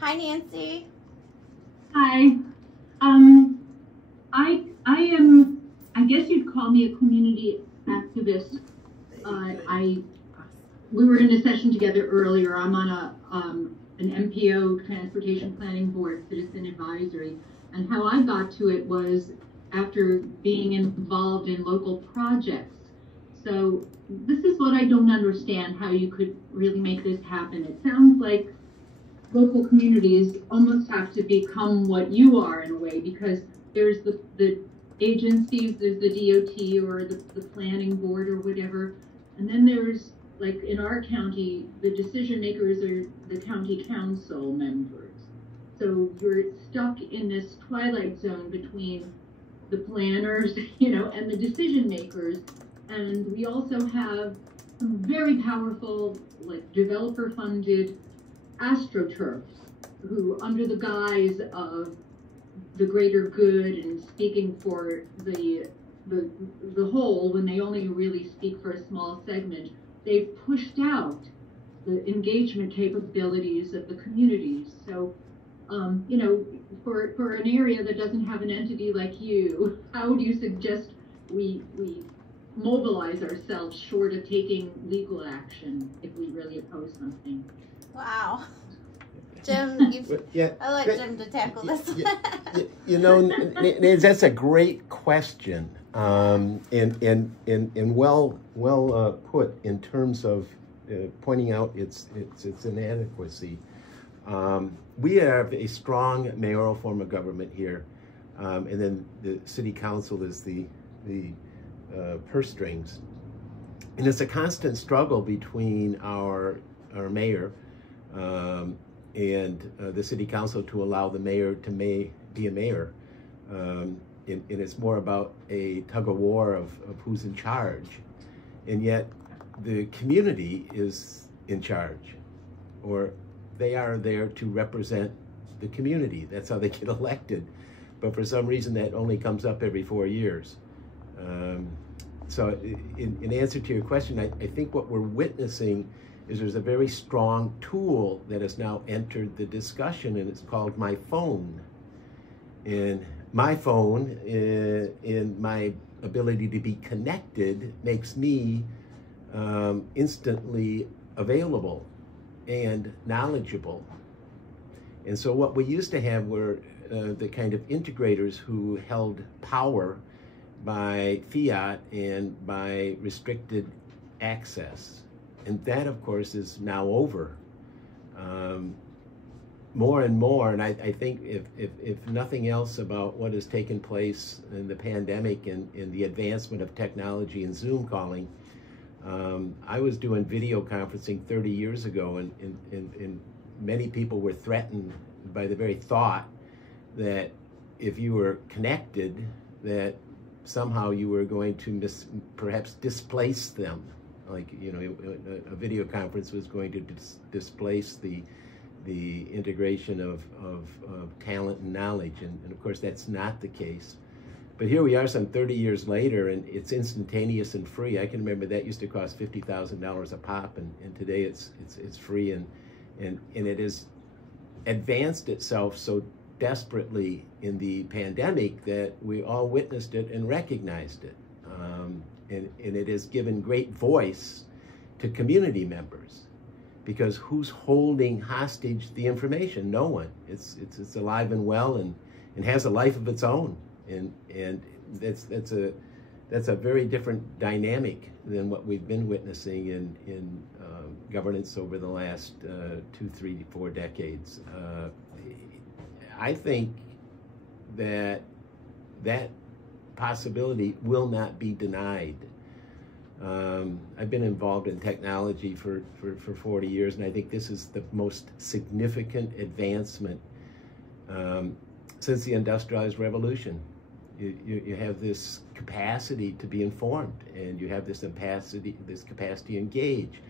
Hi, Nancy. Hi. I guess you'd call me a community activist. We were in a session together earlier. I'm on an MPO, Transportation Planning Board, Citizen Advisory. And how I got to it was after being involved in local projects. So this is what I don't understand, how you could really make this happen. It sounds like local communities almost have to become what you are in a way, because there's the agencies, there's the DOT or the planning board or whatever, and then there's, like in our county, the decision makers are the county council members. So you're stuck in this twilight zone between the planners, and the decision makers. And we also have some very powerful, like developer funded astroturfs who, under the guise of the greater good and speaking for the whole, when they only really speak for a small segment, they've pushed out the engagement capabilities of the communities. So, for an area that doesn't have an entity like you, how do you suggest we mobilize ourselves short of taking legal action if we really oppose something? Wow. Jim, I'd like Jim to tackle this. Nancy, that's a great question, and well put in terms of pointing out its inadequacy. We have a strong mayoral form of government here, and then the city council is the purse strings, and it's a constant struggle between our mayor and the city council to allow the mayor to be a mayor. And it's more about a tug of war of who's in charge. And yet the community is in charge, or they are there to represent the community. That's how they get elected. But for some reason that only comes up every 4 years. So in answer to your question, I think what we're witnessing is there's a very strong tool that has now entered the discussion, and it's called my phone. And my phone, in my ability to be connected, makes me instantly available and knowledgeable. And so what we used to have were the kind of integrators who held power by fiat and by restricted access. And that, of course, is now over. More and more, and I think if nothing else about what has taken place in the pandemic and in the advancement of technology and Zoom calling, I was doing video conferencing 30 years ago, and many people were threatened by the very thought that if you were connected, that somehow you were going to perhaps displace them. Like, a video conference was going to displace the integration of talent and knowledge, and of course that's not the case. But here we are some 30 years later, and it's instantaneous and free. I can remember that used to cost $50,000 a pop, and today it's free, and it has advanced itself so desperately in the pandemic that we all witnessed it and recognized it. And it has given great voice to community members, because who's holding hostage the information? No one. It's alive and well and has a life of its own. And that's a very different dynamic than what we've been witnessing in governance over the last 2, 3, 4 decades. I think that possibility will not be denied. I've been involved in technology for 40 years, and I think this is the most significant advancement since the industrialized revolution. You have this capacity to be informed, and you have this capacity to engage,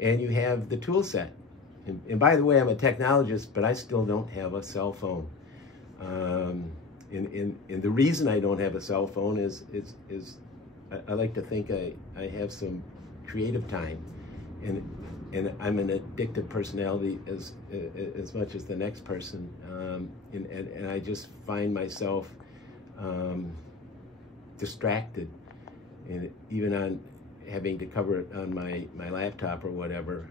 and you have the tool set. And by the way, I'm a technologist, but I still don't have a cell phone. And the reason I don't have a cell phone is I like to think I have some creative time, and I'm an addictive personality as much as the next person, and I just find myself distracted, and even on having to cover it on my laptop or whatever.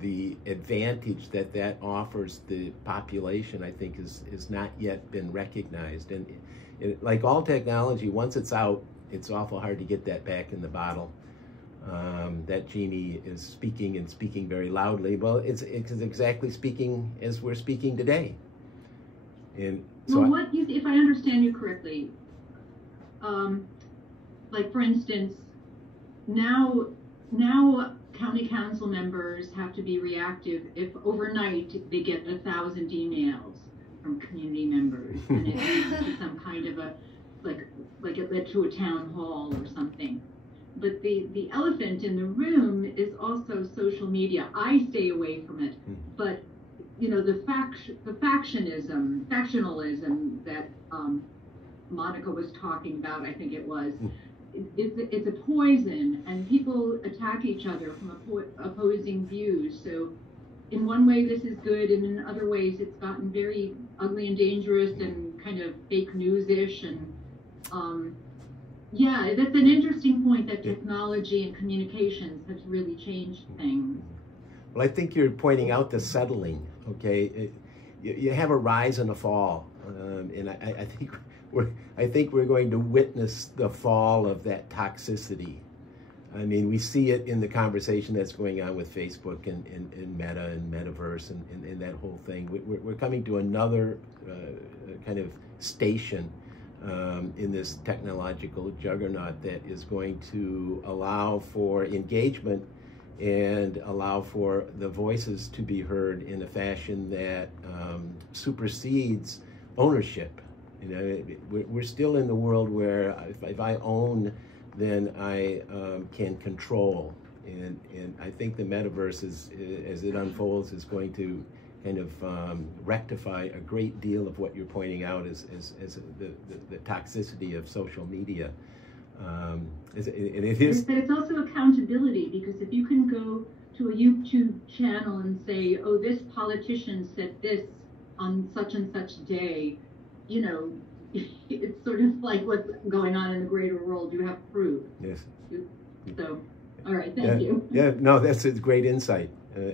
The advantage that offers the population, I think, is not yet been recognized. And like all technology, once it's out, it's awful hard to get that back in the bottle. That genie is speaking and speaking very loudly. Well, it's exactly speaking as we're speaking today. And so well, if I understand you correctly, like for instance, now county council members have to be reactive if overnight they get 1,000 emails from community members, and it leads to some kind of a like it led to a town hall or something. But the elephant in the room is also social media. I stay away from it, but you know, the factionalism that Monica was talking about, I think it was. It's a poison, and people attack each other from opposing views. So in one way this is good, and in other ways it's gotten very ugly and dangerous and kind of fake news-ish. And yeah, that's an interesting point, that technology and communications has really changed things. Well, I think you're pointing out the settling, okay? You have a rise and a fall, and I think we're going to witness the fall of that toxicity. I mean, we see it in the conversation that's going on with Facebook and Meta and Metaverse and that whole thing. We're coming to another kind of station in this technological juggernaut that is going to allow for engagement and allow for the voices to be heard in a fashion that supersedes ownership. You know, we're still in the world where if I own, then I can control. And I think the metaverse, as it unfolds, is going to kind of rectify a great deal of what you're pointing out as the toxicity of social media. But it's also accountability, because if you can go to a YouTube channel and say, oh, this politician said this on such and such day, you know, it's sort of like what's going on in the greater world. You have proof. Yes. So, all right, thank you. Yeah, no, that's a great insight.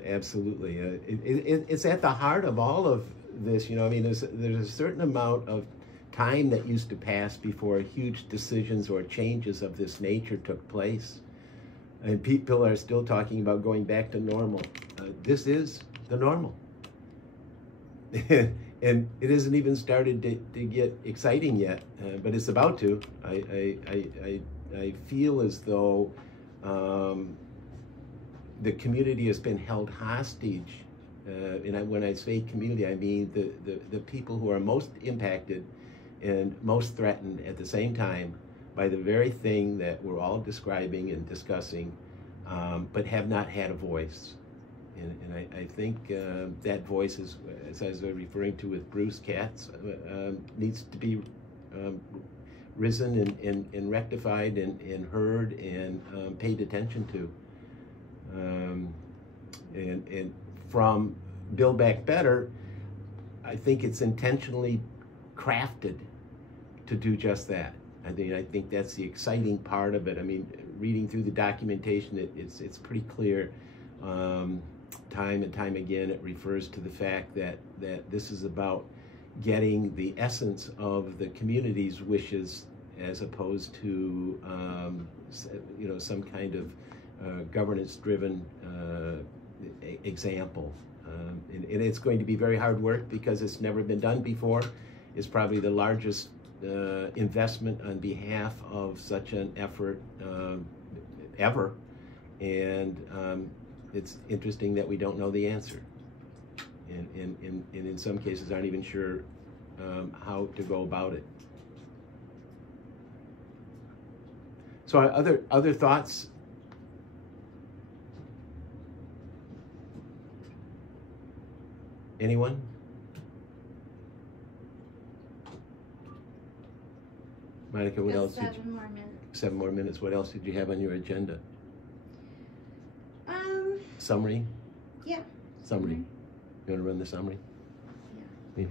Absolutely. It's at the heart of all of this. You know, I mean, there's a certain amount of time that used to pass before huge decisions or changes of this nature took place. And people are still talking about going back to normal. This is the normal. And it hasn't even started to get exciting yet, but it's about to. I feel as though the community has been held hostage. And when I say community, I mean the people who are most impacted and most threatened at the same time by the very thing that we're all describing and discussing, but have not had a voice. And I think that voice, is, as I was referring to with Bruce Katz, needs to be risen and rectified and heard and paid attention to. And from Build Back Better, I think it's intentionally crafted to do just that. I think that's the exciting part of it. I mean, reading through the documentation, it's pretty clear. Time and time again, it refers to the fact that this is about getting the essence of the community's wishes, as opposed to you know, some kind of governance-driven example. And it's going to be very hard work because it's never been done before. It's probably the largest investment on behalf of such an effort ever. And it's interesting that we don't know the answer, and in some cases aren't even sure how to go about it. So other thoughts? Anyone? Monica, what else? 7 more minutes. 7 more minutes. What else did you have on your agenda? summary? Yeah. Summary. You want to run the summary? Yeah. Yeah.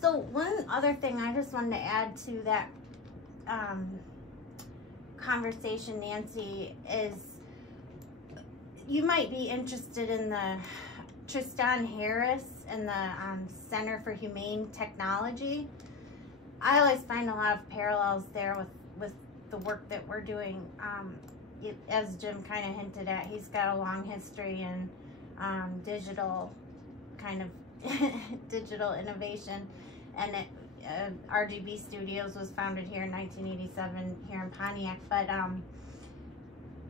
So one other thing I just wanted to add to that conversation, Nancy, is you might be interested in the Tristan Harris and the Center for Humane Technology. I always find a lot of parallels there with the work that we're doing. As Jim kind of hinted at, he's got a long history in digital kind of digital innovation, and RGB Studios was founded here in 1987 here in Pontiac. But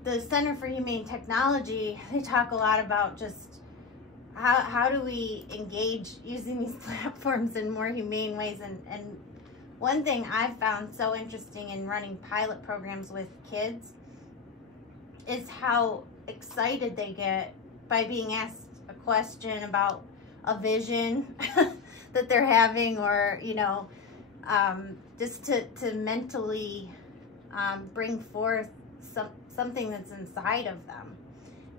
the Center for Humane Technology, they talk a lot about just how do we engage using these platforms in more humane ways. And one thing I've found so interesting in running pilot programs with kids is how excited they get by being asked a question about a vision that they're having, or just to mentally bring forth something that's inside of them.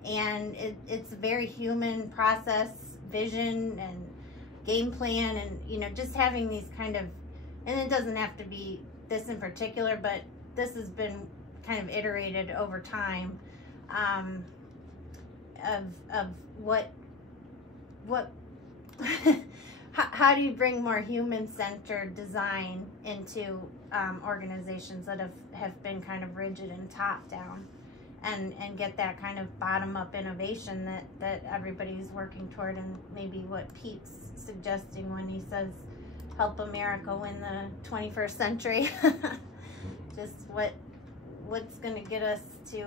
And it's a very human process, vision and game plan, and just having these kind of, and it doesn't have to be this in particular, but this has been kind of iterated over time, of what how do you bring more human-centered design into organizations that have been kind of rigid and top-down, and get that kind of bottom-up innovation that everybody's working toward, and maybe what Pete's suggesting when he says help America win the 21st century. Just what's going to get us to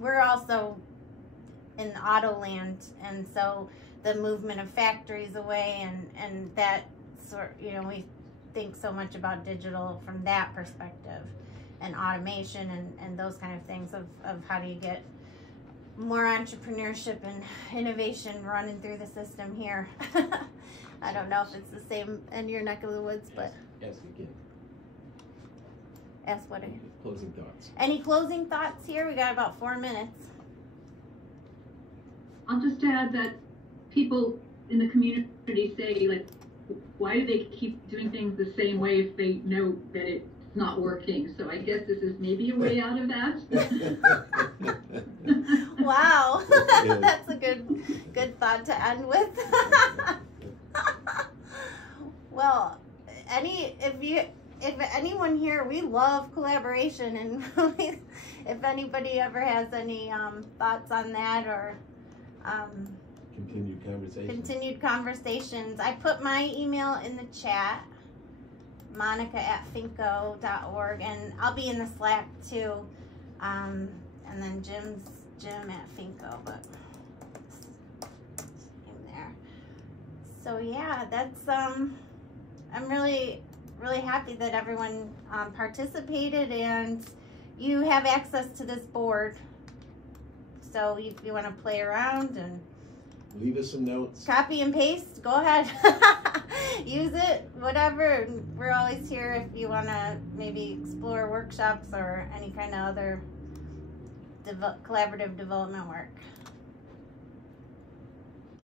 we're also in auto land, and so the movement of factories away, and that sort, we think so much about digital from that perspective, and automation and those kind of things of how do you get more entrepreneurship and innovation running through the system here. I don't know if it's the same in your neck of the woods, but yes, you can. Ask what? Closing thoughts. Any closing thoughts here? We got about 4 minutes. I'll just add that people in the community say, like, why do they keep doing things the same way if they know that it's not working? So I guess this is maybe a way out of that. Wow. That's a good thought to end with. Well, if anyone here, we love collaboration, and if anybody ever has any thoughts on that, or continued conversations, I put my email in the chat, monica@finco.org, and I'll be in the Slack too, and then Jim at Finco, but in there. So yeah, that's I'm really happy that everyone participated, and you have access to this board. So if you want to play around and leave us some notes, copy and paste, go ahead. Use it, whatever. We're always here if you want to maybe explore workshops or any kind of other collaborative development work.